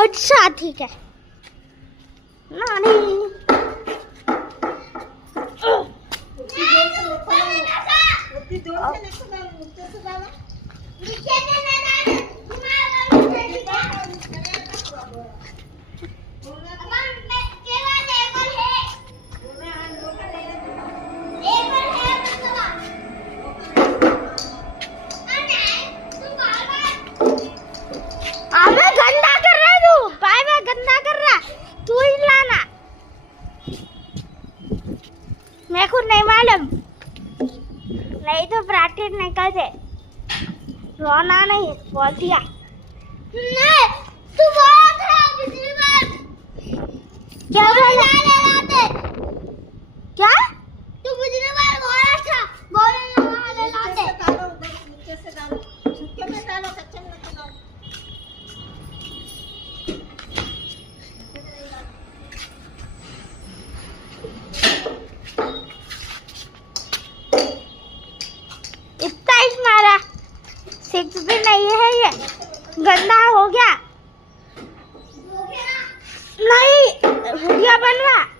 अच्छा ठीक है नानी मेरे को नहीं मालूम नहीं तो प्रैक्टिस निकल से रोना नहीं बोल दिया नहीं तू बहुत है पिछली बार क्या बोला क्या तू पिछली बार बोला था बोले ना ले लाते नीचे से डालो सूखे में डालो कच्चे में मत डालो मारा 6 भी नहीं है ये गंदा हो गया नहीं भुजिया बन रहा